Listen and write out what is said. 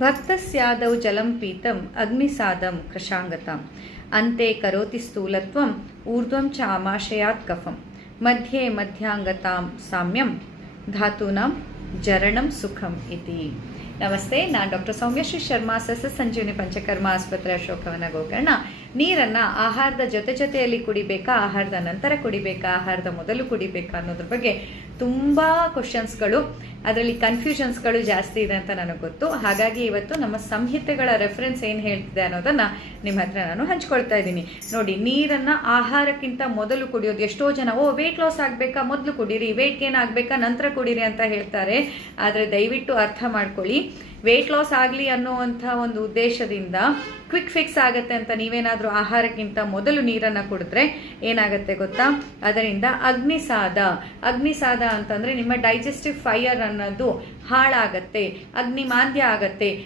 ಭಕ್ತಸ್ಯಾದೌ ಜಲಂ ಪೀತಂ ಅಗ್ನಿಸಾದಂ ಕೃಶಾಂಗತಾಂ ಅಂತೆ ಕರೋತಿ ಸ್ಥೂಲತ್ವಂ ಊರ್ಧ್ವಂ ಚ ಆಮಾಶಯಾತ್ ಕಫಂ ಮಧ್ಯೆ ಮಧ್ಯಾಂಗತಾಂ ಸಾಮ್ಯಂ ಧಾತೂನಾಂ ಜರಣಂ ಸುಖಂ ಇತಿ. ನಮಸ್ತೆ, ನಾನು ಡಾಕ್ಟರ್ ಸೌಮ್ಯಶ್ರೀ ಶರ್ಮಾ, ಸಸ್ಯ ಸಂಜೀವನಿ ಪಂಚಕರ್ಮ ಆಸ್ಪತ್ರೆ, ಅಶೋಕವನ, ಗೋಕರ್ಣ. ನೀರನ್ನು ಆಹಾರದ ಜೊತೆಯಲ್ಲಿ ಕುಡಿಬೇಕಾ, ಆಹಾರದ ನಂತರ ಕುಡಿಬೇಕಾ, ಆಹಾರದ ಮೊದಲು ಕುಡಿಬೇಕಾ ಅನ್ನೋದ್ರ ಬಗ್ಗೆ ತುಂಬ ಕ್ವಶನ್ಸ್ಗಳು, ಅದರಲ್ಲಿ ಕನ್ಫ್ಯೂಷನ್ಸ್ಗಳು ಜಾಸ್ತಿ ಇದೆ ಅಂತ ನನಗೆ ಗೊತ್ತು. ಹಾಗಾಗಿ ಇವತ್ತು ನಮ್ಮ ಸಂಹಿತೆಗಳ ರೆಫರೆನ್ಸ್ ಏನು ಹೇಳ್ತಿದೆ ಅನ್ನೋದನ್ನು ನಿಮ್ಮ ಹತ್ರ ನಾನು ಹಂಚ್ಕೊಳ್ತಾ ಇದ್ದೀನಿ. ನೋಡಿ, ನೀರನ್ನು ಆಹಾರಕ್ಕಿಂತ ಮೊದಲು ಕುಡಿಯೋದು. ಎಷ್ಟೋ ಜನ ವೆಯ್ಟ್ ಲಾಸ್ ಆಗಬೇಕಾ ಮೊದಲು ಕುಡೀರಿ, ವೆಯ್ಟ್ ಗೇನ್ ಆಗಬೇಕಾ ನಂತರ ಕುಡೀರಿ ಅಂತ ಹೇಳ್ತಾರೆ. ಆದರೆ ದಯವಿಟ್ಟು ಅರ್ಥ ಮಾಡ್ಕೊಳ್ಳಿ, ವೆಯ್ಟ್ ಲಾಸ್ ಆಗಲಿ ಅನ್ನೋವಂಥ ಒಂದು ಉದ್ದೇಶದಿಂದ ಕ್ವಿಕ್ ಫಿಕ್ಸ್ ಆಗುತ್ತೆ ಅಂತ ನೀವೇನಾದರೂ ಆಹಾರಕ್ಕಿಂತ ಮೊದಲು ನೀರನ್ನು ಕುಡಿದ್ರೆ ಏನಾಗುತ್ತೆ ಗೊತ್ತಾ? ಅದರಿಂದ ಅಗ್ನಿಸಾದ ಅಂತಂದರೆ ನಿಮ್ಮ ಡೈಜೆಸ್ಟಿವ್ ಫೈರ್ ಅನ್ನೋದು ಹಾಳಾಗತ್ತೆ, ಅಗ್ನಿಮಾಂದ್ಯ ಆಗತ್ತೆ.